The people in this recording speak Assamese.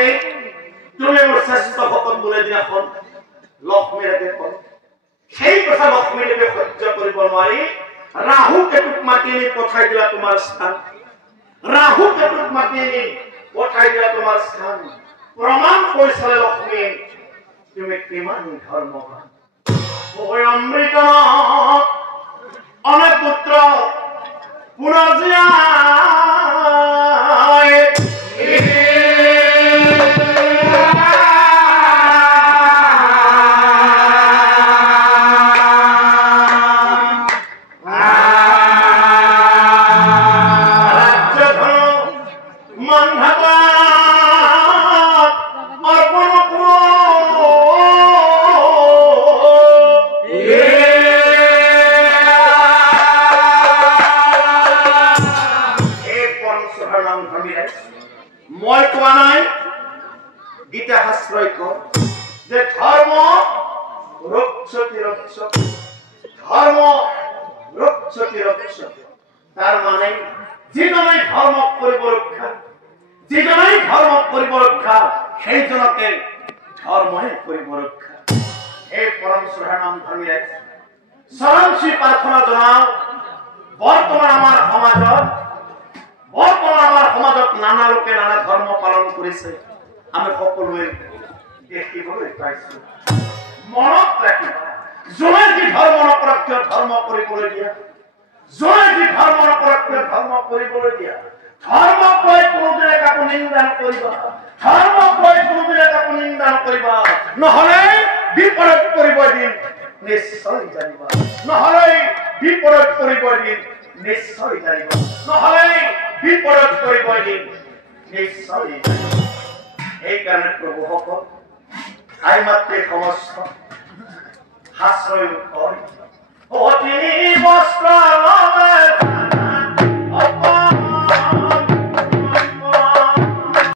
লক্ষ্মী তুমি মোৰ শ্ৰেষ্ঠ ভকত বুলি দিনাখন লক্ষ্মীদেৱে কয় সেই কথা লক্ষ্মীদেৱে সহ্য কৰিব নোৱাৰি ৰাহু কেতুক মাতি নি পঠাই দিলা তোমাৰ স্থান ৰাহু কেতুক মাতি নি পঠাই দিলা তোমাৰ স্থান প্ৰমাণ কৰিছলে লক্ষ্মী তুমি কিমান ধৰ্মৱান ওই অমৃত অনেক পুত্ৰ পুনৰ্জীৱায় মই কোৱা নাই গীতা শাস্ত্ৰই কয় যে ধৰ্ম ৰক্ষতি ৰক্ষক ধৰ্ম ৰক্ষতি ৰক্ষক তাৰ মানে যিজনে ধৰ্ম কৰিব ৰক্ষা যিজনে ধৰ্ম কৰিব ৰক্ষা সেইজনকে ধৰ্মই কৰিব ৰক্ষা এই পৰম শ্ৰদ্ধাৰ ধৰ্মী ৰাইজ চৰমশ্ৰী প্ৰাৰ্থনা জনাও বৰ্তমান আমাৰ সমাজত নানা লোকে নানা ধৰ্ম পালন কৰিছে আমি সকলোৱে দেখিবলৈ পাইছো মনত ৰাখিবা যোনে যি ধৰ্ম নকৰক কিয় ধৰ্ম কৰিবলৈ দিয়া যোনে যি ধৰ্ম নকৰক কিয় ধৰ্ম কৰিবলৈ দিয়া ধৰ্ম কৈ কোনোদিনে কাকো নিন্দা নকৰিবা ধৰ্ম কৈ কোনোদিনে কাকো নিন্দা নকৰিবা নহলে বিপদত পৰিব দিন নিশ্চয় জানিবা নহলে বিপদত পৰিব দিন নিশ্চয় জানিবা নহলে বিপদত পৰিব দিন নিশ্চয় এইকাৰণে প্ৰভুসকল আই মাতৃ সমস্ত শাস্ত্ৰই কয় অতি